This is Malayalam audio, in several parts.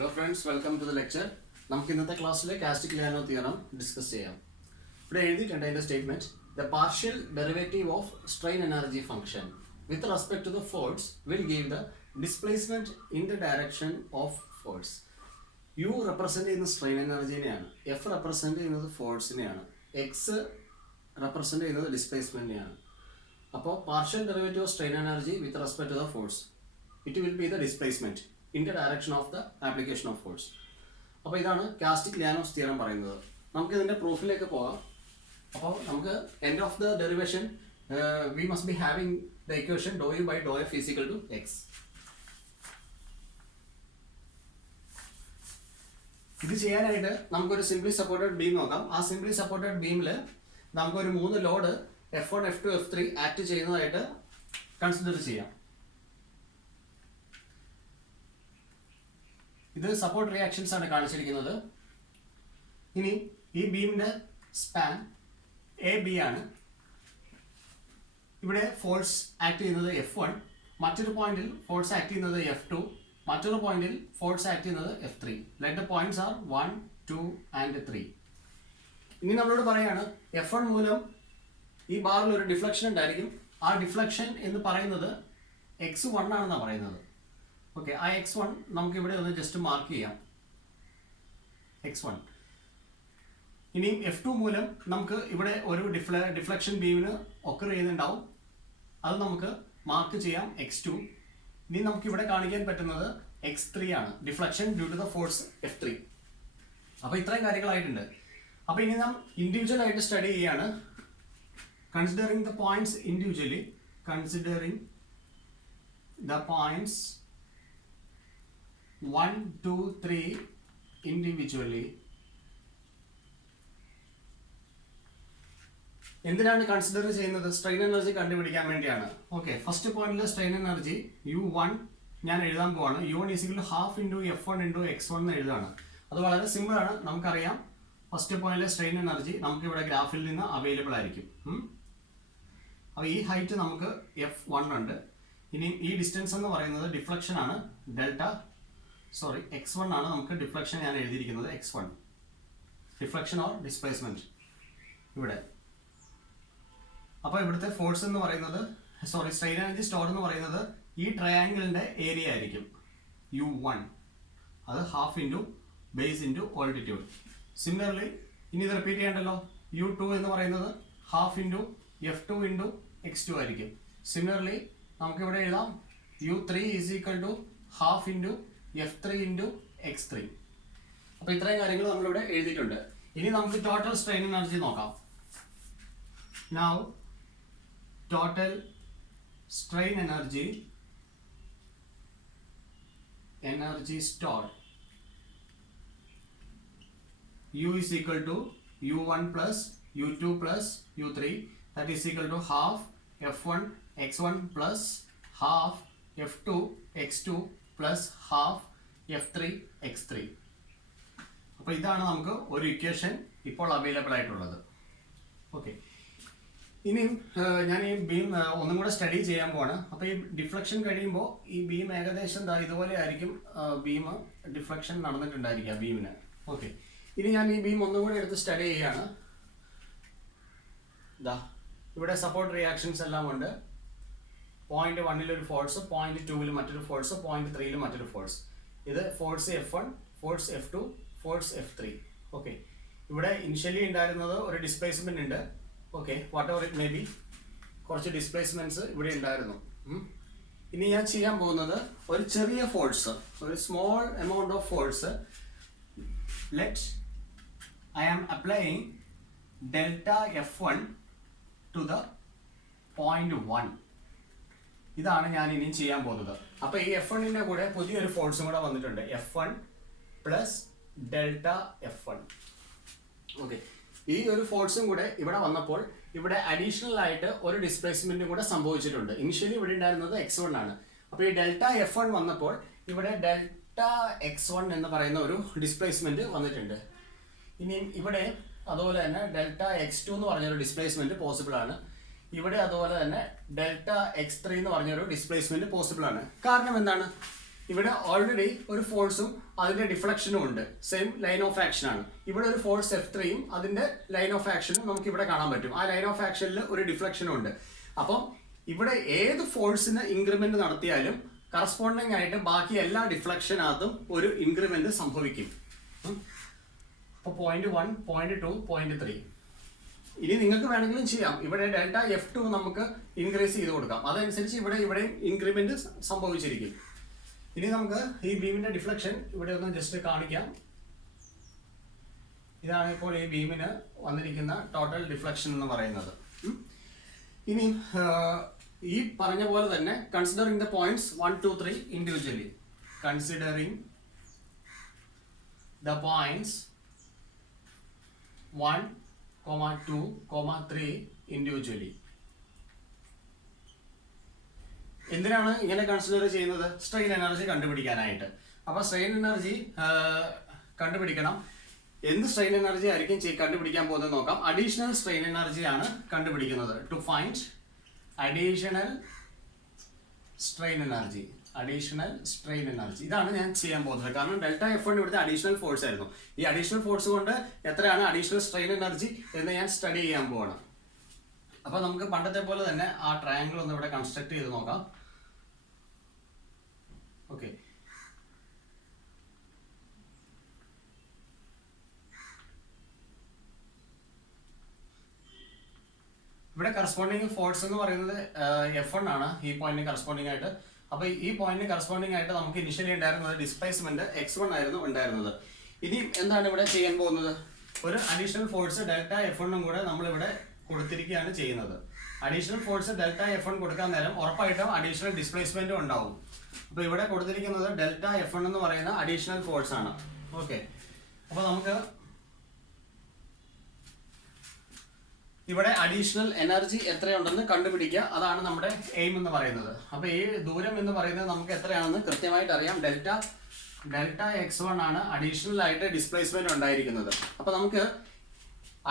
Hello friends, welcome to the lecture. നമുക്ക് ഇന്നത്തെ ക്ലാസ്സിലെ കാസ്റ്റിക് ലിയാനോ തിയറം ഡിസ്കസ് ചെയ്യാം. ഇവിടെ എഴുതിയിട്ടുണ്ട് അതിന്റെ statement the partial derivative of strain energy function with respect to the force will give the displacement in the direction of force. U represent ചെയ്യുന്ന strain എനർജിനെയാണ്, F represent ചെയ്യുന്നത് ഫോഴ്സിനെയാണ്, X represent ചെയ്യുന്നത് ഡിസ്പ്ലേസ്മെന്റിനെയാണ്. അപ്പോൾ partial derivative of strain energy with respect to the force, it will be the displacement in the direction of the application of force. അപ്പോൾ ഇതാണ് കാസ്റ്റിക് ലിയാനോസ് തിയറം പറയുന്നത്. നമുക്ക് ഇതിന്റെ പ്രൂഫിലേക്ക് പോകാം. അപ്പോൾ നമുക്ക് end of the derivation we must be having the equation do U by do f is equal to x. ഇത് ചെയ്യാനായിട്ട് നമുക്കൊരു സിംപ്ലി സപ്പോർട്ടഡ് ബീം നോക്കാം. ആ സിംപ്ലി സപ്പോർട്ടഡ് ബീമിൽ നമുക്കൊരു 3 load F1, F2, F3 act ചെയ്യുന്നതായിട്ട് കൺസിഡർ ചെയ്യാം. ഇത് സപ്പോർട്ട് റിയാക്ഷൻസ് ആണ് കാണിച്ചിരിക്കുന്നത്. ഇനി ഈ ബീമിന്റെ സ്പാൻ എ ബി ആണ്. ഇവിടെ ഫോഴ്സ് ആക്ട് ചെയ്യുന്നത് F1, മറ്റൊരു പോയിന്റിൽ ഫോഴ്സ് ആക്ട് ചെയ്യുന്നത് F2, മറ്റൊരു പോയിന്റിൽ ഫോഴ്സ് ആക്ട് ചെയ്യുന്നത് F3. Let the points R 1, 2 and 3. ഇനി നമ്മളോട് പറയാണ് F1 മൂലം ഈ ബാറിൽ ഒരു ഡിഫ്ലക്ഷൻ ഉണ്ടായിരിക്കും. ആ ഡിഫ്ലക്ഷൻ എന്ന് പറയുന്നത് x1 ആണെന്നാണ് പറയുന്നത്. ഓക്കെ, ആ x1 നമുക്ക് ഇവിടെ ഒന്ന് ജസ്റ്റ് മാർക്ക് ചെയ്യാം, x1. ഇനിയും F2 മൂലം നമുക്ക് ഇവിടെ ഒരു ഡിഫ്ലക്ഷൻ ബീമിന് ഒക്കർ ചെയ്യുന്നുണ്ടാവും, അത് നമുക്ക് മാർക്ക് ചെയ്യാം x2. ഇനി നമുക്ക് ഇവിടെ കാണിക്കാൻ പറ്റുന്നത് x3 ആണ്, deflection due to the force F3. അപ്പോൾ ഇത്രയും കാര്യങ്ങളായിട്ടുണ്ട്. അപ്പോൾ ഇനി നാം ഇൻഡിവിജ്വൽ ആയിട്ട് സ്റ്റഡി ചെയ്യാണ്. Considering the points individually, considering the points 1, 2, 3 individually. എന്തിനാണ് കൺസിഡർ ചെയ്യുന്നത്? സ്ട്രെയിൻ എനർജി കണ്ടുപിടിക്കാൻ വേണ്ടിയാണ്. ഓക്കെ, ഫസ്റ്റ് പോയിന്റിലെ സ്ട്രെയിൻ എനർജി U1 ഞാൻ എഴുതാൻ പോവാണ്. U1 = ½ × F1 × x1 എന്ന് എഴുതാണ്. അത് വളരെ സിമ്പിൾ ആണ്, നമുക്കറിയാം. ഫസ്റ്റ് പോയിന്റിലെ സ്ട്രെയിൻ എനർജി നമുക്ക് ഇവിടെ ഗ്രാഫിൽ നിന്ന് അവൈലബിൾ ആയിരിക്കും. അപ്പോൾ ഈ ഹൈറ്റ് നമുക്ക് F1 ഉണ്ട്. ഇനി ഈ ഡിസ്റ്റൻസ് എന്ന് പറയുന്നത് ഡിഫ്ലക്ഷൻ ആണ്, x1 ആണ്. നമുക്ക് ഡിഫ്ലക്ഷൻ ഞാൻ എഴുതിയിരിക്കുന്നത് x1, ഡിഫ്ലക്ഷൻ ഓർ ഡിസ്പ്ലേസ്മെന്റ് ഇവിടെ. അപ്പോൾ ഇവിടുത്തെ ഫോഴ്സ് എന്ന് പറയുന്നത്, സ്ട്രെയിൻ എനർജി സ്റ്റോർ എന്ന് പറയുന്നത് ഈ ട്രയാങ്കിളിന്റെ ഏരിയ ആയിരിക്കും U1, അത് ½ × ബേസ് × ഓൾട്ടിറ്റ്യൂഡ്. സിമിലർലി ഇനി ഇത് റിപ്പീറ്റ് ചെയ്യണ്ടല്ലോ, U2 എന്ന് പറയുന്നത് ½ × F2 × x2 ആയിരിക്കും. സിമിലർലി നമുക്ക് ഇവിടെ എഴുതാം U3 = ½ × F3 × x3. അപ്പോൾ ഇത്രയും കാര്യങ്ങൾ നമ്മളിവിടെ എഴുതിയിട്ടുണ്ട്. ഇനി നമുക്ക് ടോട്ടൽ സ്ട്രെയിൻ എനർജി നോക്കാം. Now total strain energy stored U is equal to U1 plus U2 plus U3, that is equal to ½ F1 x1 plus ½ F2 x2 plus ½ F3 x3. അപ്പോൾ ഇതാണ് നമുക്ക് ഒരു ഇക്വേഷൻ ഇപ്പോൾ അവൈലബിൾ ആയിട്ടുള്ളത്. ഓക്കെ, ഇനിയും ഞാൻ ഈ ബീം ഒന്നും കൂടെ സ്റ്റഡി ചെയ്യാൻ പോവാണ്. അപ്പോൾ ഈ ഡിഫ്ലക്ഷൻ കഴിയുമ്പോൾ ഈ ബീം ഏകദേശം ഇതുപോലെ ആയിരിക്കും ബീം ഡിഫ്ലക്ഷൻ നടന്നിട്ടുണ്ടായിരിക്കുക ബീമിന്. ഓക്കെ, ഇനി ഞാൻ ഈ ബീം ഒന്നും കൂടെ എടുത്ത് സ്റ്റഡി ചെയ്യാണ്. ഇവിടെ സപ്പോർട്ട് റിയാക്ഷൻസ് എല്ലാം ഉണ്ട്. പോയിന്റ് 1 ഒരു ഫോഴ്സ്, പോയിന്റ് 2 മറ്റൊരു ഫോഴ്സ്, പോയിന്റ് 3 മറ്റൊരു ഫോഴ്സ്. ഇത് force F1, force F2, force F3. Okay, ഇവിടെ ഇനിഷ്യലി ഉണ്ടായിരുന്നത് ഒരു ഡിസ്പ്ലേസ്മെന്റ് ഉണ്ട്. Okay, what ever it may be, കുറച്ച് ഡിസ്പ്ലേസ്മെന്റ്സ് ഇവിടെ ഉണ്ടായിരുന്നു. ഇനി ഞാൻ ചെയ്യാൻ പോകുന്നത് ഒരു ചെറിയ ഫോഴ്സ്, ഒരു small amount of force. Let I am applying ΔF1 to the point 1. ഇതാണ് ഞാൻ ഇനിയും ചെയ്യാൻ പോകുന്നത്. അപ്പോൾ ഈ F1ന്റെ കൂടെ പുതിയൊരു ഫോഴ്സും കൂടെ വന്നിട്ടുണ്ട്, F1 പ്ലസ് ΔF1. ഓക്കെ, ഈ ഒരു ഫോഴ്സും കൂടെ ഇവിടെ വന്നപ്പോൾ ഇവിടെ അഡീഷണൽ ആയിട്ട് ഒരു ഡിസ്പ്ലേസ്മെന്റും കൂടെ സംഭവിച്ചിട്ടുണ്ട്. ഇനിഷ്യലി ഇവിടെ ഉണ്ടായിരുന്നത് x1 ആണ്. അപ്പോൾ ഈ ΔF1 വന്നപ്പോൾ ഇവിടെ ΔX1 എന്ന് പറയുന്ന ഒരു ഡിസ്പ്ലേസ്മെന്റ് വന്നിട്ടുണ്ട്. ഇനി ഇവിടെ അതുപോലെ തന്നെ ΔX2 എന്ന് പറഞ്ഞൊരു ഡിസ്പ്ലേസ്മെന്റ് പോസിബിൾ ആണ്. ഇവിടെ അതുപോലെ തന്നെ ΔX3 എന്ന് പറഞ്ഞൊരു ഡിസ്പ്ലേസ്മെന്റ് പോസിബിൾ ആണ്. കാരണം എന്താണ്? ഇവിടെ ഓൾറെഡി ഒരു ഫോഴ്സും അതിന്റെ ഡിഫ്ലക്ഷനും ഉണ്ട്, സെയിം ലൈൻ ഓഫ് ആക്ഷൻ ആണ്. ഇവിടെ ഒരു ഫോഴ്സ് F3യും അതിന്റെ ലൈൻ ഓഫ് ആക്ഷനും നമുക്ക് ഇവിടെ കാണാൻ പറ്റും. ആ ലൈൻ ഓഫ് ആക്ഷനിൽ ഒരു ഡിഫ്ലക്ഷനും ഉണ്ട്. അപ്പം ഇവിടെ ഏത് ഫോഴ്സിന് ഇൻക്രിമെന്റ് നടത്തിയാലും കറസ്പോണ്ടിങ് ആയിട്ട് ബാക്കി എല്ലാ ഡിഫ്ലക്ഷനകത്തും ഒരു ഇൻക്രിമെന്റ് സംഭവിക്കും. അപ്പോൾ പോയിന്റ് 1, പോയിന്റ് 2, പോയിന്റ് 3. ഇനി നിങ്ങൾക്ക് വേണമെങ്കിലും ചെയ്യാം. ഇവിടെ ഡെൽറ്റ F2 നമുക്ക് ഇൻക്രീസ് ചെയ്ത് കൊടുക്കാം. അതനുസരിച്ച് ഇവിടെയും ഇൻക്രിമെന്റ് സംഭവിച്ചിരിക്കും. ഇനി നമുക്ക് ഈ ബീമിന്റെ ഡിഫ്ലക്ഷൻ ഇവിടെ ഒന്ന് ജസ്റ്റ് കാണിക്കാം. ഇതാണ് ഇപ്പോൾ ഈ ബീമിന് വന്നിരിക്കുന്ന ടോട്ടൽ ഡിഫ്ലക്ഷൻ എന്ന് പറയുന്നത്. ഇനി ഈ പറഞ്ഞ പോലെ തന്നെ considering the points 1, 2, 3 individually. Considering the points 1, 2, 3 individually. എന്തിനാണ് ഇങ്ങനെ കൺസിഡർ ചെയ്യുന്നത്? സ്ട്രെയിൻ എനർജി കണ്ടുപിടിക്കാനായിട്ട്. അപ്പൊ സ്ട്രെയിൻ എനർജി കണ്ടുപിടിക്കണം. എന്ത് സ്ട്രെയിൻ എനർജി ആയിരിക്കും കണ്ടുപിടിക്കാൻ പോകുന്നത് നോക്കാം. അഡീഷണൽ സ്ട്രെയിൻ എനർജി ആണ് കണ്ടുപിടിക്കുന്നത്. To find additional strain energy. Additional strain energy ഇതാണ് ഞാൻ ചെയ്യാൻ പോകുന്നത്. കാരണം ഡെൽറ്റ F1 ഇവിടുത്തെ അഡീഷണൽ ഫോഴ്സ് ആയിരുന്നു. ഈ അഡീഷണൽ ഫോഴ്സ് കൊണ്ട് എത്രയാണ് അഡീഷണൽ സ്ട്രെയിൻ എനർജി എന്ന് ഞാൻ സ്റ്റഡി ചെയ്യാൻ പോവാണ്. അപ്പൊ നമുക്ക് പണ്ടത്തെ പോലെ തന്നെ ആ ട്രയാങ്കിൾ ഒന്ന് ഇവിടെ കൺസ്ട്രക്ട് ചെയ്ത് നോക്കാം. ഓക്കെ, ഇവിടെ കറസ്പോണ്ടിങ് ഫോഴ്സ് എന്ന് പറയുന്നത് F1 ആണ് ഈ പോയിന്റിന് കറസ്പോണ്ടിങ് ആയിട്ട്. അപ്പൊ ഈ പോയിന്റിന് കറസ്പോണ്ടിങ് ആയിട്ട് നമുക്ക് ഇനിഷ്യലി ഉണ്ടായിരുന്നത് ഡിസ്പ്ലേസ്മെന്റ് X1 ആയിരുന്നു ഉണ്ടായിരുന്നത്. ഇനി എന്താണ് ഇവിടെ ചെയ്യാൻ പോകുന്നത്? ഒരു അഡീഷണൽ ഫോഴ്സ് ഡെൽറ്റ F1 കൂടെ നമ്മളിവിടെ കൊടുത്തിരിക്കുകയാണ് ചെയ്യുന്നത്. അഡീഷണൽ ഫോഴ്സ് ഡെൽറ്റ F1 കൊടുക്കാൻ നേരം ഉറപ്പായിട്ടും അഡീഷണൽ ഡിസ്പ്ലേസ്മെന്റും ഉണ്ടാവും. അപ്പൊ ഇവിടെ കൊടുത്തിരിക്കുന്നത് ഡെൽറ്റ F1 എന്ന് പറയുന്ന അഡീഷണൽ ഫോഴ്സ് ആണ്. ഓക്കെ, അപ്പൊ നമുക്ക് ഇവിടെ അഡീഷണൽ എനർജി എത്രയുണ്ടെന്ന് കണ്ടുപിടിക്കുക. അതാണ് നമ്മുടെ എയിം എന്ന് പറയുന്നത്. അപ്പൊ ഈ ദൂരം എന്ന് പറയുന്നത് നമുക്ക് എത്രയാണെന്ന് കൃത്യമായിട്ട് അറിയാം. ഡെൽറ്റ X1 ആണ് അഡീഷണൽ ആയിട്ട് ഡിസ്പ്ലേസ്മെന്റ് ഉണ്ടായിരിക്കുന്നത്. അപ്പൊ നമുക്ക്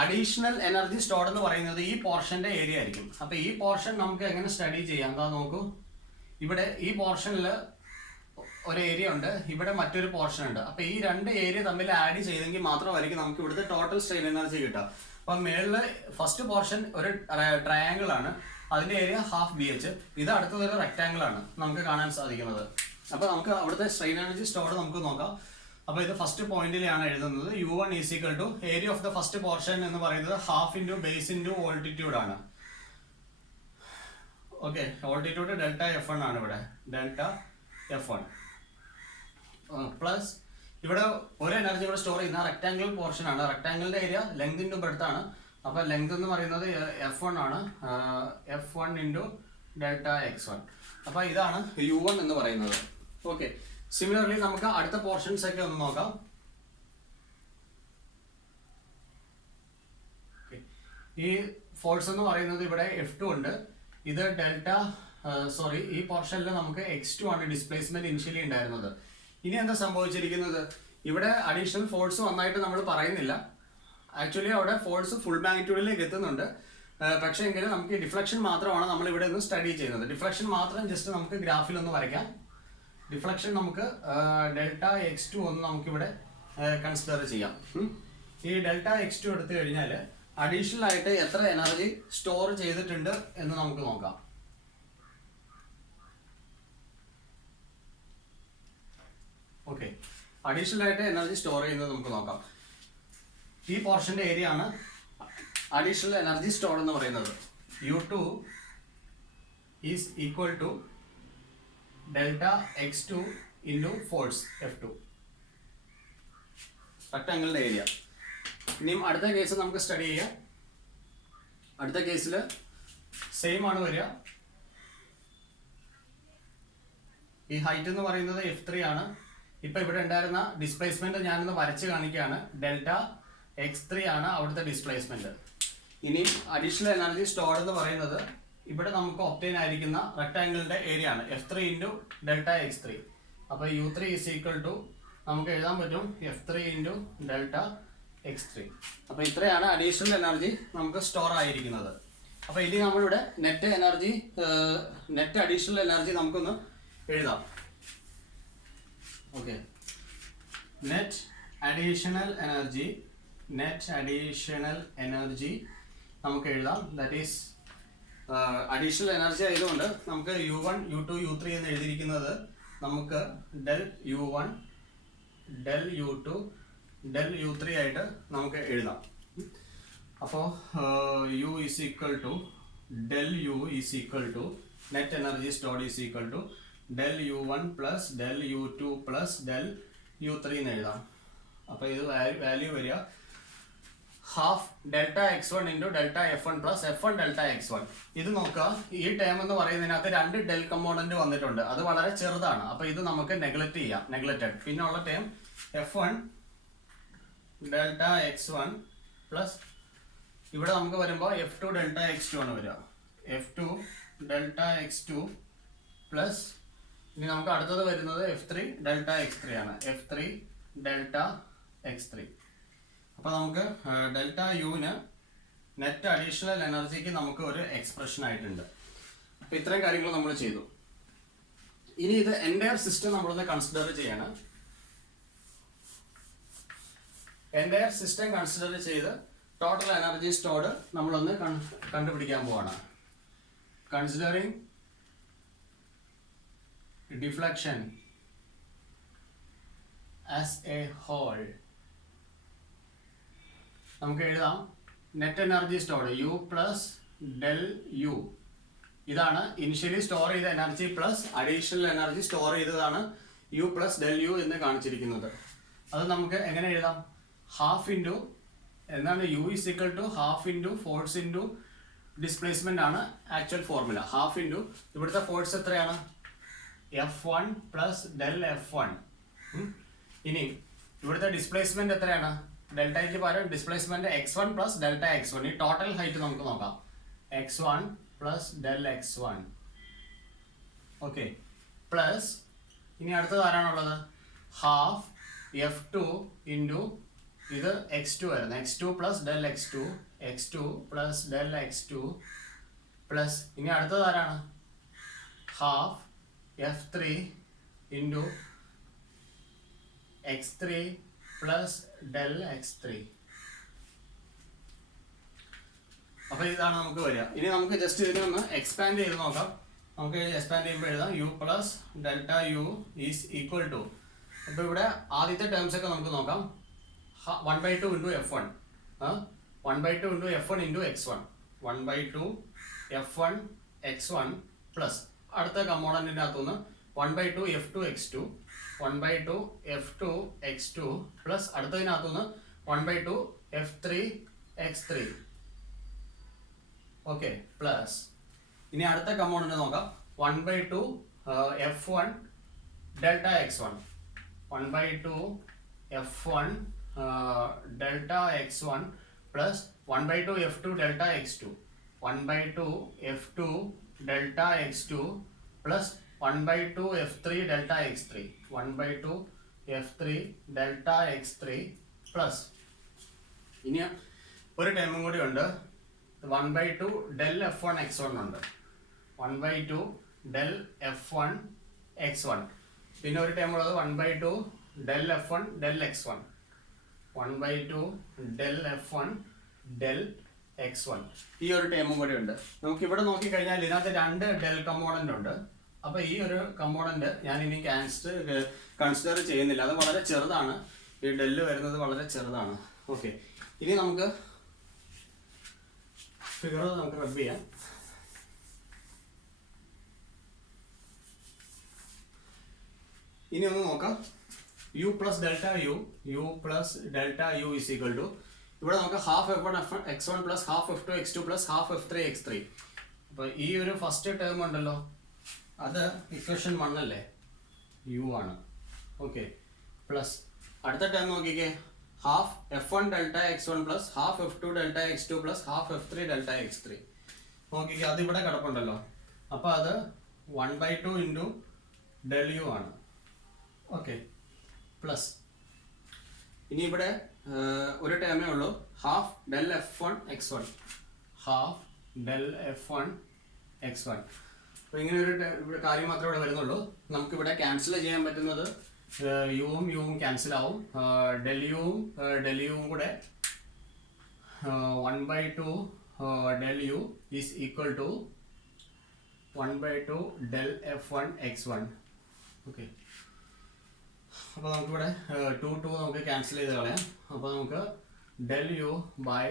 അഡീഷണൽ എനർജി സ്റ്റോർഡ് എന്ന് പറയുന്നത് ഈ പോർഷന്റെ ഏരിയ ആയിരിക്കും. അപ്പൊ ഈ പോർഷൻ നമുക്ക് എങ്ങനെ സ്റ്റഡി ചെയ്യാം? എന്താ നോക്കൂ, ഇവിടെ ഈ പോർഷനിൽ ഒരു ഏരിയ ഉണ്ട്, ഇവിടെ മറ്റൊരു പോർഷൻ ഉണ്ട്. അപ്പൊ ഈ രണ്ട് ഏരിയ തമ്മിൽ ആഡ് ചെയ്തെങ്കിൽ മാത്രമായിരിക്കും നമുക്ക് ഇവിടുത്തെ ടോട്ടൽ സ്ട്രെയിൻ എനർജി കിട്ടുക. അപ്പൊ മേളില് ഫസ്റ്റ് പോർഷൻ ഒരു ട്രയാങ്കിൾ ആണ്, അതിന്റെ ഏരിയ ഹാഫ് BH. ഇത് അടുത്തത് ഒരു റെക്ടാങ്കിൾ ആണ് നമുക്ക് കാണാൻ സാധിക്കുന്നത്. അപ്പൊ നമുക്ക് അവിടുത്തെ സ്ട്രെയിൻ എനർജി സ്റ്റോർഡ് നമുക്ക് നോക്കാം. അപ്പൊ ഇത് ഫസ്റ്റ് പോയിന്റിലാണ് എഴുതുന്നത്. U1 is equal to area of the first portion എന്ന് പറയുന്നത് half into base into altitude ആണ്. ഓക്കെ, ഓൾട്ടിറ്റ്യൂഡ് ഡെൽറ്റ F1 ആണ് ഇവിടെ. ഡെൽറ്റ F1 പ്ലസ് ഇവിടെ ഒരു എനർജി ഇവിടെ സ്റ്റോർ ചെയ്യുന്ന റെക്ടാംഗിൾ പോർഷൻ ആണ്. റെക്ടാംഗിളിന്റെ ഏരിയ ലെങ്ത് ഇൻറ്റു ബ്രെഡ്ത്ത് ആണ്. അപ്പൊ ലെങ്ത് എന്ന് പറയുന്നത് F1 ആണ്. F1 into delta X1. അപ്പൊ ഇതാണ് U1 എന്ന് പറയുന്നത്. ഓക്കെ, സിമിലർലി നമുക്ക് അടുത്ത പോർഷൻസ് ഒക്കെ ഒന്ന് നോക്കാം. ഈ ഫോഴ്സ് എന്ന് പറയുന്നത് ഇവിടെ F2 ഉണ്ട്. ഇത് ഈ പോർഷനിൽ നമുക്ക് X2 ആണ് ഡിസ്പ്ലേസ്മെന്റ് ഇനിഷ്യലി ഉണ്ടായിരുന്നത്. ഇനി എന്താ സംഭവിച്ചിരിക്കുന്നത്? ഇവിടെ അഡീഷണൽ ഫോഴ്സ് നന്നായിട്ട് നമ്മൾ പറയുന്നില്ല. ആക്ച്വലി അവിടെ ഫോഴ്സ് ഫുൾ മാഗ്നിറ്റ്യൂഡിലേക്ക് എത്തുന്നുണ്ട്. പക്ഷേ എങ്കിലും നമുക്ക് ഡിഫ്ലക്ഷൻ മാത്രമാണ് നമ്മൾ ഇവിടെ ഒന്ന് സ്റ്റഡി ചെയ്യുന്നത്. ഡിഫ്ലക്ഷൻ മാത്രം ജസ്റ്റ് നമുക്ക് ഗ്രാഫിൽ ഒന്ന് വരയ്ക്കാം. ഡിഫ്ലക്ഷൻ നമുക്ക് ഡെൽറ്റ X2 ഒന്ന് നമുക്കിവിടെ കൺസിഡർ ചെയ്യാം. ഈ ഡെൽറ്റ X2 എടുത്തു കഴിഞ്ഞാൽ അഡീഷണൽ ആയിട്ട് എത്ര എനർജി സ്റ്റോർ ചെയ്തിട്ടുണ്ട് എന്ന് നമുക്ക് നോക്കാം. ഓക്കെ, അഡീഷണൽ ആയിട്ട് എനർജി സ്റ്റോർ ചെയ്യുന്നത് നമുക്ക് നോക്കാം. ഈ പോർഷന്റെ ഏരിയ ആണ് അഡീഷണൽ എനർജി സ്റ്റോർ എന്ന് പറയുന്നത്. U2 is equal to delta X2 into force F2, റെക്ടാംഗിളിന്റെ ഏരിയ. ഇനിയും അടുത്ത കേസ് നമുക്ക് സ്റ്റഡി ചെയ്യാം. അടുത്ത കേസിൽ സെയിം ആണ് വരിക. ഈ ഹൈറ്റ് എന്ന് പറയുന്നത് F3 ആണ്. ഇപ്പൊ ഇവിടെ ഉണ്ടായിരുന്ന ഡിസ്പ്ലേസ്മെന്റ് ഞാനൊന്ന് വരച്ച് കാണിക്കുകയാണ്. ഡെൽറ്റ X3 ആണ് അവിടുത്തെ ഡിസ്പ്ലേസ്മെന്റ്. ഇനി അഡീഷണൽ എനർജി സ്റ്റോർഡ് എന്ന് പറയുന്നത് ഇവിടെ നമുക്ക് ഒബ്റ്റെയിൻ ആയിരിക്കുന്ന റെക്ടാംഗിളിന്റെ ഏരിയ ആണ് F3 ഇൻറ്റു ഡെൽറ്റ X3. അപ്പൊ U3 ഈസ് ഈക്വൽ ടു നമുക്ക് എഴുതാൻ പറ്റും F3 ഇൻറ്റു ഡെൽറ്റ X3. അപ്പൊ ഇത്രയാണ് അഡീഷണൽ എനർജി നമുക്ക് സ്റ്റോർ ആയിരിക്കുന്നത്. അപ്പൊ ഇനി നമ്മളിവിടെ നെറ്റ് അഡീഷണൽ എനർജി നമുക്കൊന്ന് എഴുതാം. ഓക്കെ, നെറ്റ് അഡീഷണൽ എനർജി നമുക്ക് എഴുതാം. ദാറ്റ് ഈസ് അഡീഷണൽ എനർജി ആയതുകൊണ്ട് നമുക്ക് U1 U2 U3 എന്ന് എഴുതിയിരിക്കുന്നത് നമുക്ക് del U1 del U2 del U3 ആയിട്ട് നമുക്ക് എഴുതാം. അപ്പോൾ U is equal to del U is equal to net energy stored is equal to del U1 plus del U2 plus del U3 എന്ന് എഴുതാം. അപ്പോൾ ഇത് വാല്യൂ വരിക half delta x1 into delta F1 plus F1 delta x1. ഇത് നോക്കുക, ഈ ടേം എന്ന് പറയുന്നതിനകത്ത് 2 ഡെൽ കമ്പോണന്റ് വന്നിട്ടുണ്ട്, അത് വളരെ ചെറുതാണ്. അപ്പോൾ ഇത് നമുക്ക് നെഗ്ലക്റ്റഡ്. പിന്നെ ഉള്ള term F1 delta x1 plus ഇവിടെ നമുക്ക് വരുമ്പോൾ F2 ഡെൽറ്റ x2 ആണ് വരിക. F2 ഡെൽറ്റ x2 പ്ലസ് ഇനി നമുക്ക് അടുത്തത് വരുന്നത് F3 ഡെൽറ്റ x3 ആണ്. F3 delta x3. അപ്പോൾ നമുക്ക് ഡെൽറ്റ യുവിന് നെറ്റ് അഡീഷണൽ എനർജിക്ക് നമുക്ക് ഒരു എക്സ്പ്രഷൻ ആയിട്ടുണ്ട്. അപ്പോൾ ഇത്രയും കാര്യങ്ങൾ നമ്മൾ ചെയ്തു. ഇനി ഇത് എൻ്റയർ സിസ്റ്റം നമ്മളൊന്ന് കൺസിഡർ ചെയ്യണം. എൻ്റയർ സിസ്റ്റം കൺസിഡർ ചെയ്ത് ടോട്ടൽ എനർജി സ്റ്റോർഡ് നമ്മളൊന്ന് കണ്ടുപിടിക്കാൻ പോവാണ്. Considering deflection as a whole നമുക്ക് എഴുതാം net energy stored U plus del U. ഇതാണ് ഇനിഷ്യലി സ്റ്റോർ ചെയ്ത energy plus additional energy store ചെയ്തതാണ് U പ്ലസ് ഡെൽ U എന്ന് കാണിച്ചിരിക്കുന്നത്. അത് നമുക്ക് എങ്ങനെ എഴുതാം? ഹാഫ് ഇൻറ്റു എന്താണ് U is equal to half into force into displacement ആണ് ആക്ച്വൽ ഫോർമുല. ഹാഫ് ഇൻറ്റു ഇവിടുത്തെ ഫോഴ്സ് എത്രയാണ്? F1 plus del F1. ഇനി ഇവിടുത്തെ ഡിസ്പ്ലേസ്മെന്റ് എത്രയാണ്? ഡെൽറ്റയ്ക്ക് പകരം displacement x1 plus delta x1. ഈ ടോട്ടൽ ഹൈറ്റ് നമുക്ക് നോക്കാം. x1 plus del x1. Okay, plus ഇനി അടുത്തത് ആരാണുള്ളത്? ഹാഫ് F2 ഇൻറ്റു ഇത് x2 ആയിരുന്നു. x2 plus del x2 x2 plus del x2 plus ഇനി അടുത്തത് ആരാണ്? Half F3 into x3 plus del x3. അപ്പോൾ ഇതാണ് നമുക്ക് വരിക. ഇനി നമുക്ക് ജസ്റ്റ് ഇതിനെ ഒന്ന് എക്സ്പാൻഡ് ചെയ്ത് നോക്കാം. നമുക്ക് എക്സ്പാൻഡ് ചെയ്യുമ്പോൾ എഴുതാം U plus delta U is equal to. അപ്പോൾ ഇവിടെ ആദ്യത്തെ ടേംസ് ഒക്കെ നമുക്ക് നോക്കാം. 1/2 into F1 1/2 into F1 into x1 1/2 F1 x1 plus അടുത്ത കമ്പോണന്റിന്റെ അകത്തുനിന്ന് 1/2 F2 x2 1/2 F2 x2 plus അടുത്തതിനകത്തുനിന്ന് 1/2 F3 x3. Okay, plus ഇനി അടുത്ത കമ്പോണന്റ് നോക്കാം. 1/2 F1 delta x1 1/2 F1 delta x1 plus 1/2 F2 delta x2 1/2 F2 delta x2 plus 1/2 F3 delta x3 1/2 F3 delta x3 plus ഇനി ഒരു ടേമും കൂടി ഉണ്ട്. 1/2 del F1 x1 ഉണ്ട്. 1/2 del F1 x1. പിന്നെ ഒരു ടേം ഉള്ളത് 1/2 del F1 del x1 1/2 del F1 del x1. ഈ ഒരു ടേമും കൂടി ഉണ്ട്. നമുക്ക് ഇവിടെ നോക്കിക്കഴിഞ്ഞാൽ ഇതിനകത്ത് 2 ഡെൽ കമ്പോണന്റ് ഉണ്ട്. അപ്പോൾ ഈ ഒരു കമ്പോണന്റ് ഞാൻ ഇനി കൺസിഡർ ചെയ്യുന്നില്ല, അത് വളരെ ചെറുതാണ്. ഈ ഡെല്ല് വരുന്നത് വളരെ ചെറുതാണ്. ഓക്കെ, ഇനി നമുക്ക് ഫിഗർ നമുക്ക് റബ് ചെയ്യാം. ഇനി ഒന്ന് നോക്കാം. U plus delta U plus delta U is equal to ഇവിടെ നമുക്ക് half F1 x1 plus half F2 x2 plus half F3 x3. അപ്പോൾ ഈ ഒരു ഫസ്റ്റ് ടേം ഉണ്ടല്ലോ, അത് ഇക്വേഷൻ 1 അല്ലേ, U ആണ്. ഓക്കെ, പ്ലസ് അടുത്ത ടേം നോക്കിക്കേ, half F1 delta x1 plus half F2 delta x2 plus half F3 delta x3. നോക്കിക്കേ, അത് ഇവിടെ കിടപ്പുണ്ടല്ലോ. അപ്പോൾ അത് 1/2 ഇൻറ്റു ഡെൽ U ആണ്. ഓക്കെ, പ്ലസ് ഇനി ഇവിടെ ഒരു ടേമേ ഉള്ളൂ, half del F1 x1 half del F1 x1. അപ്പോൾ ഇങ്ങനെ ഒരു കാര്യം മാത്രമേ ഇവിടെ വരുന്നുള്ളൂ. നമുക്കിവിടെ ക്യാൻസൽ ചെയ്യാൻ പറ്റുന്നത് യുവും യുവും ക്യാൻസൽ ആവും. ഡെൽ യുവും കൂടെ 1/2 del u is equal to 1/2 del f1 x1. Okay, അപ്പോൾ നമുക്കിവിടെ 2 നമുക്ക് ക്യാൻസൽ ചെയ്ത് കളയാം. അപ്പോൾ നമുക്ക് del u by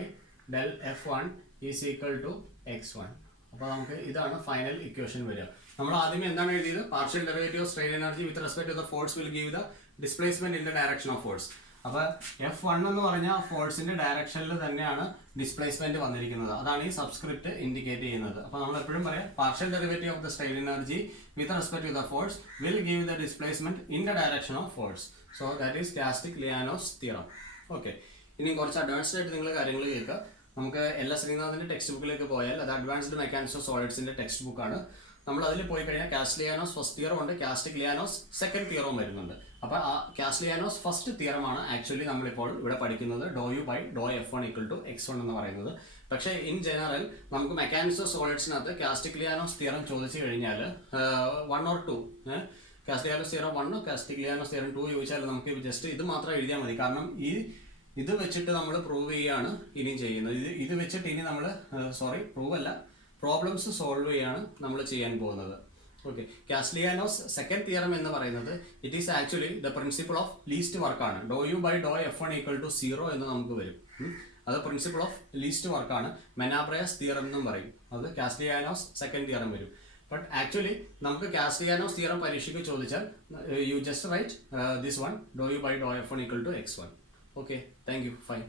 del f1 is equal to x1. അപ്പോൾ നമുക്ക് ഇതാണ് ഫൈനൽ ഇക്വേഷൻ വരിക. നമ്മൾ ആദ്യമേ എന്താണ് എഴുതിയത്? Partial derivative of strain energy with respect to the force will give the displacement in the direction of force. അപ്പോൾ F1 എന്ന് പറഞ്ഞാൽ ഫോഴ്സിന്റെ ഡയറക്ഷനിൽ തന്നെയാണ് ഡിസ്പ്ലേസ്മെന്റ് വന്നിരിക്കുന്നത്. അതാണ് ഈ സബ്സ്ക്രിപ്റ്റ് ഇൻഡിക്കേറ്റ് ചെയ്യുന്നത്. അപ്പോൾ നമ്മൾ എപ്പോഴും പറയാം partial derivative of the strain energy with respect to the force will give the displacement in the direction of force. So that is Castigliano's theorem. Okay, ഇനി കുറച്ച് അഡ്വാൻസ്ഡ് ആയിട്ട് നിങ്ങൾ കാര്യങ്ങൾ കേൾക്കുക. നമുക്ക് LS ശ്രീനാഥിന്റെ ടെക്സ്റ്റ് ബുക്കിലേക്ക് പോയാൽ അത് അഡ്വാൻസ്ഡ് മെക്കാനിക്സ് ഓഫ് സോളിഡ്സിന്റെ ടെക്സ്റ്റ് ബുക്കാണ്. നമ്മൾ അതിൽ പോയി കഴിഞ്ഞാൽ കാസ്റ്റിക്-ലിയാനോസ് ഫസ്റ്റ് തിയറും ഉണ്ട്, കാസ്റ്റിക്-ലിയാനോസ് സെക്കൻഡ് തിയറും വരുന്നുണ്ട്. അപ്പോൾ ആ കാസ്റ്റിക്-ലിയാനോസ് ഫസ്റ്റ് തിയറമാണ് ആക്ച്വലി നമ്മളിപ്പോൾ ഇവിടെ പഠിക്കുന്നത് do U by do F1 equal to x1 എന്ന് പറയുന്നത്. പക്ഷേ ഇൻ ജനറൽ നമുക്ക് മെക്കാനിക്സ് ഓഫ് സോളിഡ്സിനകത്ത് കാസ്റ്റിക്-ലിയാനോസ് തിയറം ചോദിച്ചു കഴിഞ്ഞാൽ 1 or 2 Castigliano's theorem 1 Castigliano's theorem 2 ചോദിച്ചാൽ നമുക്ക് ജസ്റ്റ് ഇത് മാത്രം എഴുതിയാൽ മതി. കാരണം ഇത് വെച്ചിട്ട് നമ്മൾ പ്രൂവ് ചെയ്യുകയാണ് ഇനിയും ചെയ്യുന്നത്. ഇത് വെച്ചിട്ട് ഇനി നമ്മൾ പ്രൂവ് അല്ല, പ്രോബ്ലംസ് സോൾവ് ചെയ്യാണ് നമ്മൾ ചെയ്യാൻ പോകുന്നത്. ഓക്കെ, കാസ്റ്റിക്-ലിയാനോസ് സെക്കൻഡ് തിയറം എന്ന് പറയുന്നത് it is actually the principle of least വർക്കാണ്. Do U by do F1 equal to 0 എന്ന് നമുക്ക് വരും. അത് പ്രിൻസിപ്പിൾ ഓഫ് ലീസ്റ്റ് വർക്കാണ്. മെനാബ്രയസ് തിയറം എന്നും പറയും. അത് കാസ്റ്റിക്-ലിയാനോസ് സെക്കൻഡ് തിയറം വരും. ബട്ട് ആക്ച്വലി നമുക്ക് കാസ്റ്റിക്-ലിയാനോസ് തിയറം പരീക്ഷയ്ക്ക് ചോദിച്ചാൽ you just write this one do U by do F1 equal to x1. Okay, thank you, fine.